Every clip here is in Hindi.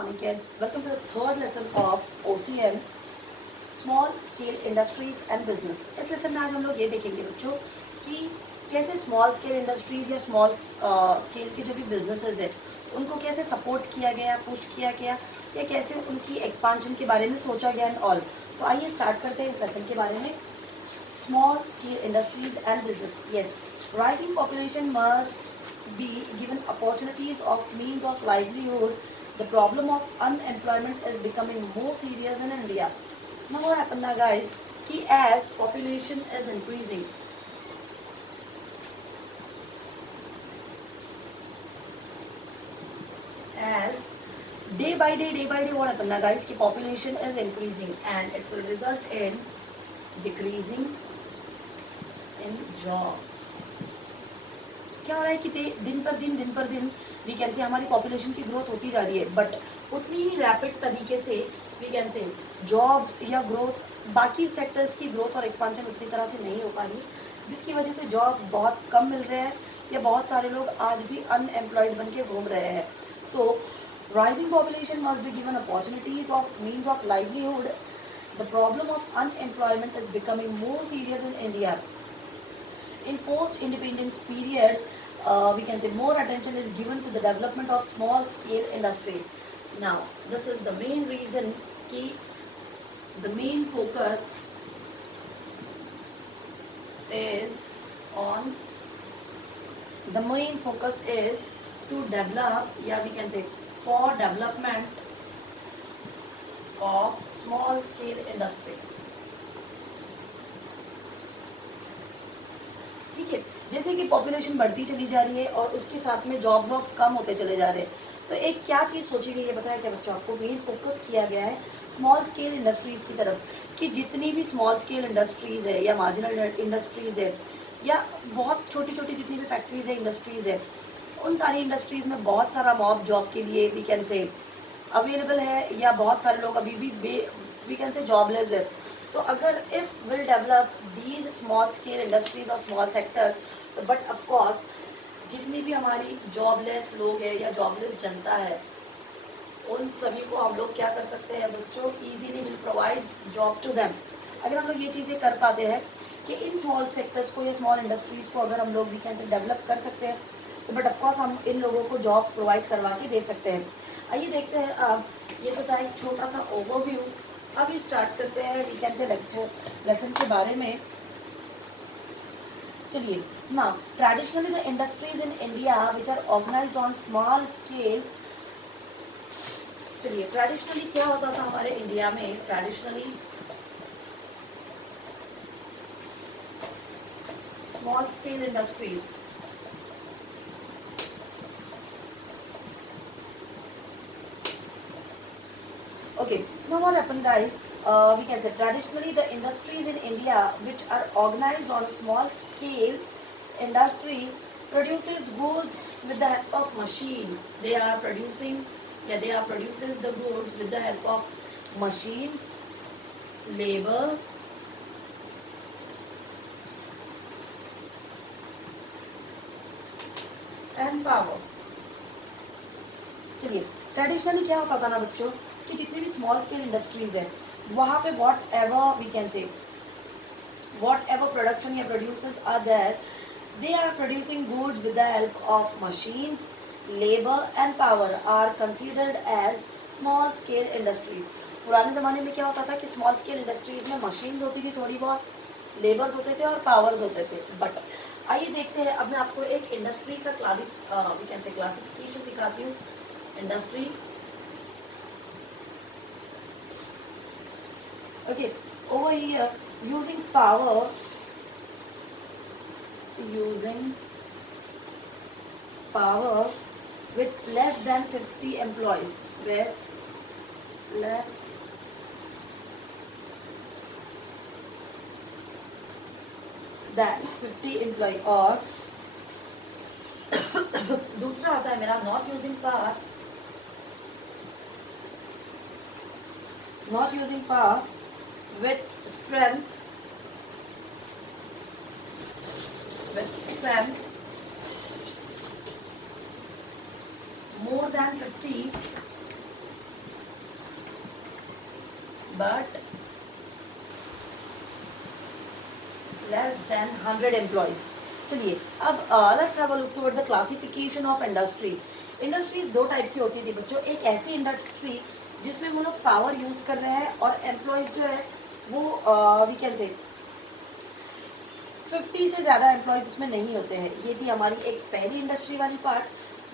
morning, kids. Welcome to the third lesson of OCM, Small Scale Industries and Business. इस लेसन में आज हम लोग ये देखेंगे बच्चों कि कैसे स्मॉल स्केल इंडस्ट्रीज या स्मॉल स्केल के जो भी बिजनेसेस है उनको कैसे सपोर्ट किया गया, पुश किया गया या कैसे उनकी एक्सपांशन के बारे में सोचा गया एंड ऑल. तो आइए स्टार्ट करते हैं इस लेसन के बारे में. Small scale industries and business. Yes, rising population must be given opportunities of means of livelihood. The problem of unemployment is becoming more serious in India. Now what happened now, guys? Ki as population is increasing, as day by day, what happened now, guys? Ki population is increasing and it will result in decreasing in jobs. क्या हो रहा है कि दिन पर दिन वी कैन से हमारी पॉपुलेशन की ग्रोथ होती जा रही है, बट उतनी ही रैपिड तरीके से वी कैन से जॉब्स या ग्रोथ बाकी सेक्टर्स की ग्रोथ और एक्सपांशन उतनी तरह से नहीं हो पा रही, जिसकी वजह से जॉब्स बहुत कम मिल रहे हैं या बहुत सारे लोग आज भी अनएम्प्लॉयड बन के घूम रहे हैं. So rising population must be given opportunities of means of livelihood. The problem of unemployment is becoming more serious in India. In post-independence period, we can say more attention is given to the development of small-scale industries. Now, this is the main reason कि the main focus is to develop, yeah, we can say for development of small-scale industries. ठीक है, जैसे कि पॉपुलेशन बढ़ती चली जा रही है और उसके साथ में जॉब्स कम होते चले जा रहे हैं, तो एक क्या चीज़ सोची गई है बताया क्या बच्चों आपको? मेन फोकस किया गया है स्मॉल स्केल इंडस्ट्रीज़ की तरफ कि जितनी भी स्मॉल स्केल इंडस्ट्रीज़ है या मार्जिनल इंडस्ट्रीज़ है या बहुत छोटी छोटी जितनी भी फैक्ट्रीज़ है, इंडस्ट्रीज़ है, उन सारी इंडस्ट्रीज़ में बहुत सारा मॉब जॉब के लिए वी कैन से अवेलेबल है या बहुत सारे लोग अभी भी वी कैन से जॉबलेस है. तो अगर if will develop these small scale industries और स्मॉल सेक्टर्स, तो बट ऑफकोर्स जितनी भी हमारी जॉबलेस लोग हैं या जॉबलेस जनता है उन सभी को हम लोग क्या कर सकते हैं बच्चों? Easily will provide job to them. अगर हम लोग ये चीज़ें कर पाते हैं कि इन स्मॉल सेक्टर्स को या स्मॉल इंडस्ट्रीज़ को अगर हम लोग वी कैन से डेवलप कर सकते हैं, तो बट ऑफकोर्स हम इन लोगों को जॉब्स प्रोवाइड करवा के दे सकते हैं. आइए देखते हैं. अब ये तो था एक छोटा सा ओवरव्यू. अब ये स्टार्ट करते हैं वी कैन से लेसन के बारे में. चलिए ना, traditionally the industries in India which are organised on small scale. चलिए, ट्रेडिशनली क्या होता था हमारे इंडिया में? Traditionally small scale industries, okay, now what happened, guys? We can say traditionally the industries in India which are organized on a small scale industry produces goods with the help of machine. They produces the goods with the help of machines, labor, and power. चलिए, ट्रेडिशनली क्या होता था ना बच्चों कि जितनी भी स्मॉल स्केल इंडस्ट्रीज है वहाँ पे वॉट एवर प्रोडक्शन या producers are there, they are producing goods with the help of machines, labour and power are considered as small scale industries. पुराने ज़माने में क्या होता था कि स्मॉल स्केल इंडस्ट्रीज में मशीन्स होती थी, थोड़ी बहुत लेबर्स होते थे और पावर्स होते थे. बट आइए देखते हैं, अब मैं आपको एक इंडस्ट्री का क्लासिफिकेशन दिखाती हूँ. Industry, okay, over here using power with less than 50 employees, where less than 50 employee. और दूसरा आता है मेरा not using power with strength more than 50 but less than 100 employees. चलिए अब let's have a look toward the classification of industry. Industries दो टाइप की होती थी बच्चों. एक ऐसी इंडस्ट्री जिसमें वो लोग पावर यूज़ कर रहे हैं और एम्प्लॉयज़ जो है वो वी कैन से 50 से ज़्यादा एम्प्लॉयज़ उसमें नहीं होते हैं. ये थी हमारी एक पहली इंडस्ट्री वाली पार्ट.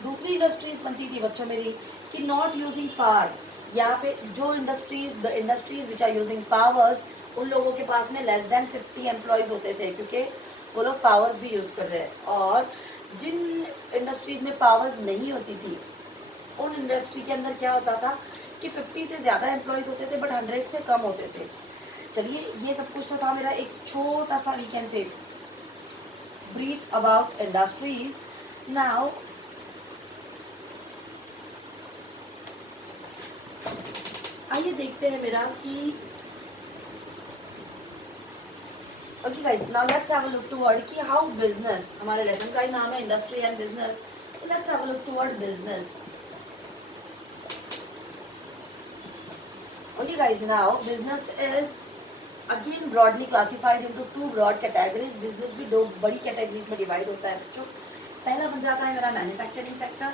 दूसरी इंडस्ट्रीज बनती थी बच्चों मेरी कि नॉट यूजिंग पावर. यहाँ पे जो the industries which are using powers, उन लोगों के पास में लेस देन 50 एम्प्लॉयज़ होते थे क्योंकि वो लोग पावर्स भी यूज़ कर रहे हैं. और जिन इंडस्ट्रीज में पावर्स नहीं होती थी उन इंडस्ट्री के अंदर क्या होता था कि 50 से ज़्यादा एम्प्लॉयज़ होते थे बट 100 से कम होते थे. चलिए ये सब कुछ तो था मेरा एक छोटा सा we can say brief about industries. Now आइए देखते हैं मेरा कि okay guys, now let's have a look toward कि हाउ बिजनेस, हमारे लेसन का ही नाम है इंडस्ट्री एंड बिजनेस, तो let's have a look toward business. Okay guys, now business is again broadly classified into two broad categories. business भी दो बड़ी categories में divide होता है बच्चों. पहला बन जाता है मेरा मैन्युफैक्चरिंग सेक्टर.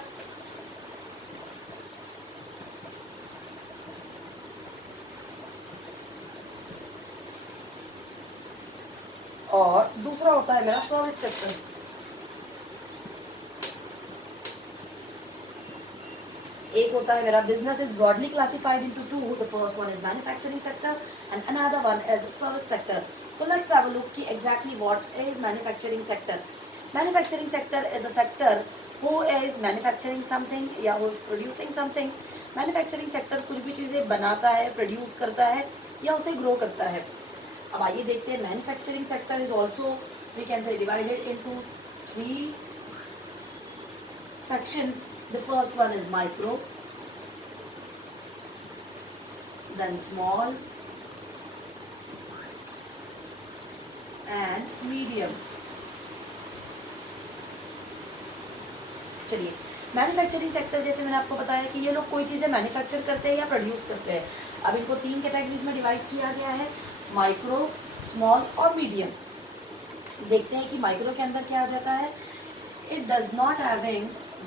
और दूसरा होता है मेरा सर्विस सेक्टर. एक होता है मेरा business is broadly classified into two. The first one is manufacturing sector and another one is service sector. तो लेट्स हैव अ लुक कि exactly what is manufacturing sector. Manufacturing sector is a sector who is manufacturing something या who is producing something. Manufacturing sector कुछ भी चीज़ें बनाता है, प्रोड्यूस करता है या उसे ग्रो करता है. अब आइए देखते हैं. Manufacturing sector is also we can say divided into 3 sections. The first one is micro, then small and medium. चलिए मैन्युफैक्चरिंग सेक्टर जैसे मैंने आपको बताया कि ये लोग कोई चीज़ें मैन्युफैक्चर करते हैं या प्रोड्यूस करते हैं. अब इनको 3 कैटेगरीज में डिवाइड किया गया है, माइक्रो, स्मॉल और मीडियम. देखते हैं कि माइक्रो के अंदर क्या आ जाता है. It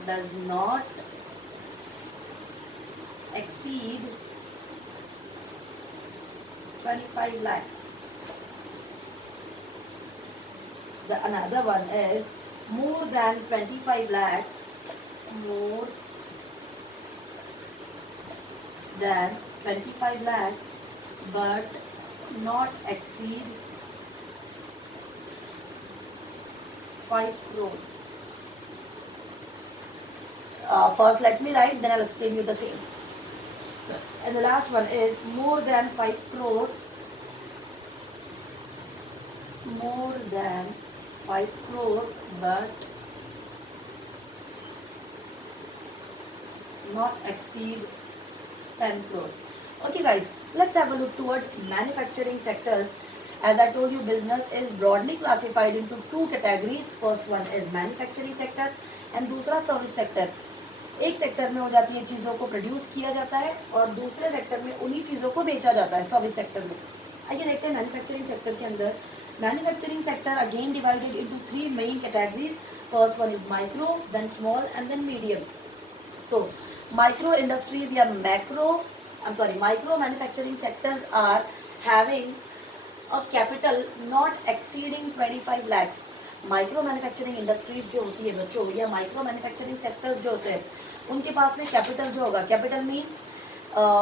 does not exceed 25 lakhs. The another one is more than 25 lakhs, more than 25 lakhs, but not exceed 5 crores. First let me write, then I'll explain you the same. And the last one is more than 5 crore, more than 5 crore but not exceed 10 crore. Okay guys, let's have a look toward manufacturing sectors. As I told you, business is broadly classified into 2 categories. First one is manufacturing sector and दूसरा service sector. एक सेक्टर में हो जाती है चीज़ों को प्रोड्यूस किया जाता है और दूसरे सेक्टर में उन्हीं चीज़ों को बेचा जाता है सर्विस सेक्टर में. आइए देखते हैं मैन्युफैक्चरिंग सेक्टर के अंदर. Manufacturing sector again divided into 3 main categories. First one is micro, then small and then medium. तो माइक्रो इंडस्ट्रीज या micro manufacturing sectors are having a capital not exceeding 25 lakhs. Micro manufacturing industries जो होती है बच्चों या माइक्रो मैन्युफैक्चरिंग सेक्टर्स जो होते हैं उनके पास में कैपिटल जो होगा, capital means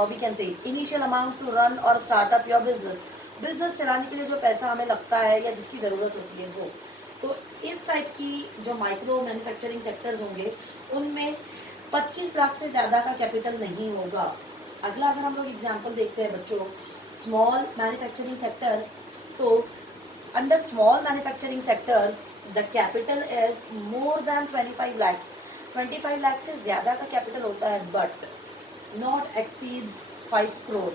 we can say initial amount to run और स्टार्टअप योर बिजनेस. बिजनेस चलाने के लिए जो पैसा हमें लगता है या जिसकी ज़रूरत होती है वो. तो इस टाइप की जो माइक्रो मैन्युफैक्चरिंग सेक्टर्स होंगे उनमें 25 लाख से ज़्यादा का कैपिटल नहीं होगा. अगला अगर हम लोग एग्जाम्पल देखते हैं बच्चों, स्मॉल मैन्युफैक्चरिंग सेक्टर्स, तो under small manufacturing sectors the capital is more than 25 lakhs. 25 lakh से ज़्यादा का कैपिटल होता है but not exceeds 5 crore.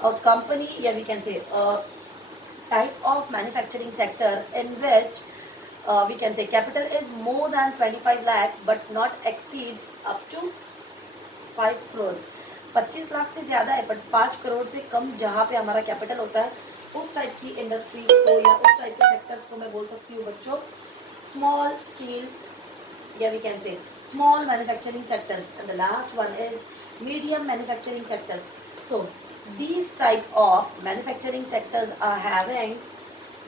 A company, yeah, we can say a type of manufacturing sector in which we can say capital is more than 25 lakh but not exceeds up to 5 crores. 25 lakh से ज़्यादा है बट 5 करोड़ से कम जहाँ पे हमारा कैपिटल होता है, उस टाइप की इंडस्ट्रीज़ को या उस टाइप के सेक्टर्स को मैं बोल सकती हूँ बच्चों स्मॉल स्केल, या we can say small manufacturing sectors, and the last one is medium manufacturing sectors. So these type of manufacturing sectors are having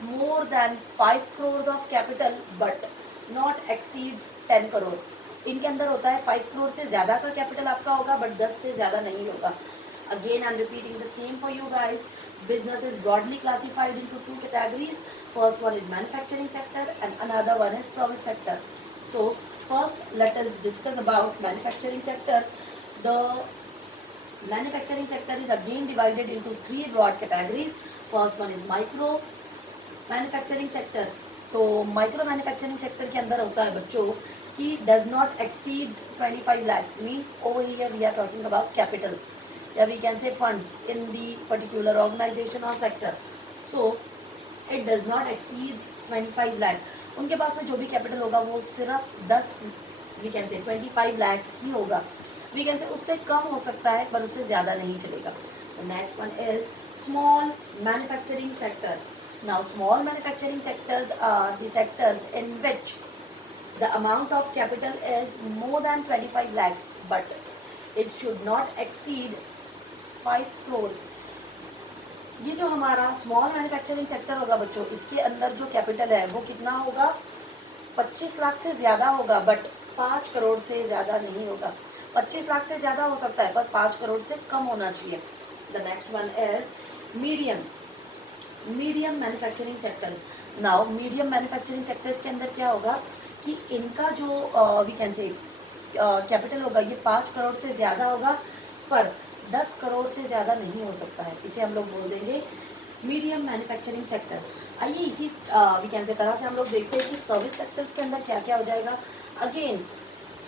more than 5 crores of capital but not exceeds 10 crore. इनके अंदर होता है 5 करोड़ से ज़्यादा का कैपिटल आपका होगा बट 10 से ज़्यादा नहीं होगा. Again I'm repeating the same for you guys. Business is broadly classified into two categories. First one is manufacturing sector and another one is service sector. So first let us discuss about manufacturing sector. The manufacturing sector is again divided into three broad categories. First one is micro manufacturing sector. तो माइक्रो मैन्युफैक्चरिंग सेक्टर के अंदर होता है बच्चों कि does not exceeds 25 lakhs, means over here we are talking about capitals या we can say funds in the particular organisation और sector. So it does not exceeds 25 lakh. उनके पास में जो भी कैपिटल होगा वो सिर्फ 10 वी कैन से 25 lakhs ही होगा. वी कैन से उससे कम हो सकता है पर उससे ज़्यादा नहीं चलेगा. Next one is small manufacturing sector. Now small manufacturing sectors are the sectors in which the amount of capital is more than 25 lakhs but it should not exceed 5 crores. ये जो हमारा स्मॉल मैन्युफैक्चरिंग सेक्टर होगा बच्चों, इसके अंदर जो कैपिटल है वो कितना होगा, 25 लाख से ज़्यादा होगा बट 5 करोड़ से ज़्यादा नहीं होगा. 25 लाख से ज़्यादा हो सकता है पर 5 करोड़ से कम होना चाहिए. The next one is medium manufacturing sectors. Now medium manufacturing sectors के अंदर क्या होगा कि इनका जो वी कैन से कैपिटल होगा ये 5 करोड़ से ज़्यादा होगा पर 10 करोड़ से ज़्यादा नहीं हो सकता है. इसे हम लोग बोल देंगे मीडियम मैन्युफैक्चरिंग सेक्टर. आइए इसी वी कैन से तरह से हम लोग देखते हैं कि सर्विस सेक्टर्स के अंदर क्या क्या हो जाएगा. Again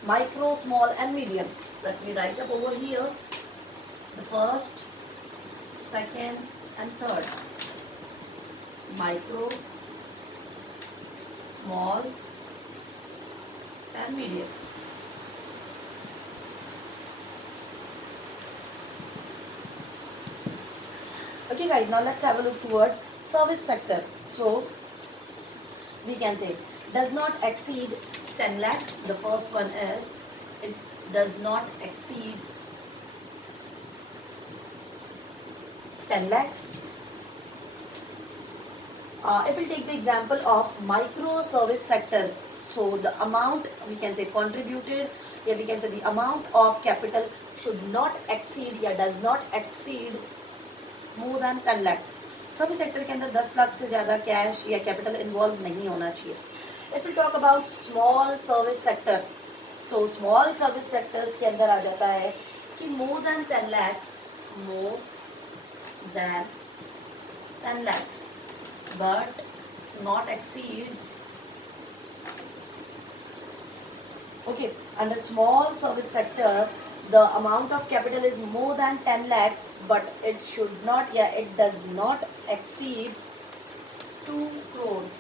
micro, small and medium. Let me right up over here the first, second and third. Micro, small and medium. Okay guys, now let's have a look toward service sector. So we can say does not exceed 10 lakh. The first one is it does not exceed 10 lakhs. If we take the example of micro service sectors, so the amount we can say contributed, yeah, we can say the amount of capital should not exceed या does not exceed more than 10 lakhs. Service sector के अंदर 10 लाख से ज़्यादा कैश या कैपिटल इन्वॉल्व नहीं होना चाहिए. If you talk about small service sector, so small service sectors के अंदर आ जाता है कि more than 10 lakhs, more than 10 lakhs but not exceeds. Okay, under small service sector the amount of capital is more than 10 lakhs but it should not, yeah, it does not exceed 2 crores.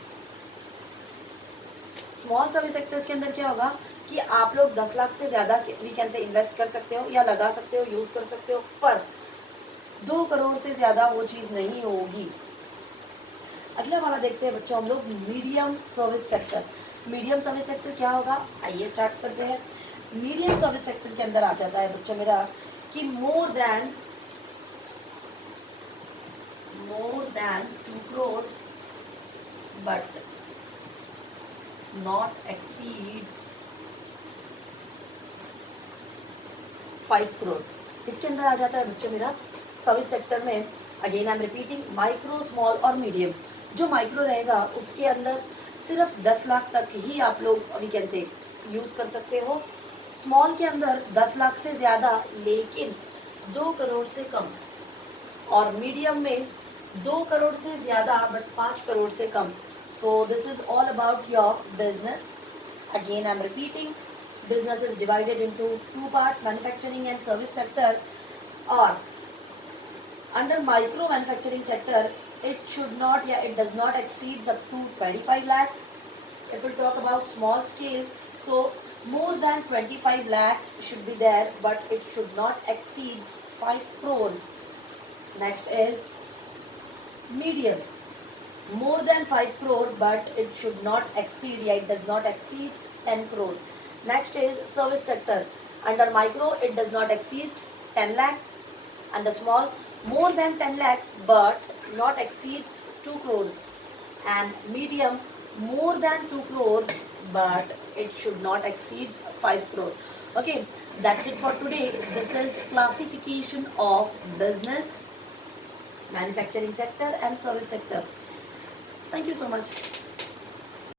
Small service sectors के अंदर क्या होगा कि आप लोग 10 लाख से ज़्यादा वी कैन से इन्वेस्ट कर सकते हो या लगा सकते हो, यूज़ कर सकते हो, पर 2 करोड़ से ज़्यादा वो चीज़ नहीं होगी. अगला वाला देखते हैं बच्चों हम लोग medium service sector. Medium service sector क्या होगा, आइए स्टार्ट करते हैं. मीडियम सर्विस सेक्टर के अंदर आ जाता है बच्चों मेरा कि more than 2 crores but not exceeds 5 crore. इसके अंदर आ जाता है बच्चों मेरा सर्विस सेक्टर में. Again I am repeating micro, small और मीडियम. जो माइक्रो रहेगा उसके अंदर सिर्फ 10 लाख तक ही आप लोग वी कैन से यूज़ कर सकते हो. स्मॉल के अंदर 10 लाख से ज़्यादा लेकिन 2 करोड़ से कम, और मीडियम में 2 करोड़ से ज़्यादा बट 5 करोड़ से कम. So this is all about your business. Again I am repeating, business is divided into two parts, manufacturing and service sector. Or under micro manufacturing sector it should not, yeah, it does not exceed up to 25 lakhs. If we talk about small scale, so More than 25 lakhs should be there, but it should not exceed 5 crores. Next is medium. More than 5 crore, but it should not exceed, yeah, it does not exceed 10 crore. Next is service sector. Under micro, it does not exceed 10 lakh. Under small, more than 10 lakhs, but not exceeds 2 crores. And medium, more than 2 crores, but it should not exceed 5 crore. Okay, that's it for today. This is classification of business, manufacturing sector and service sector. Thank you so much.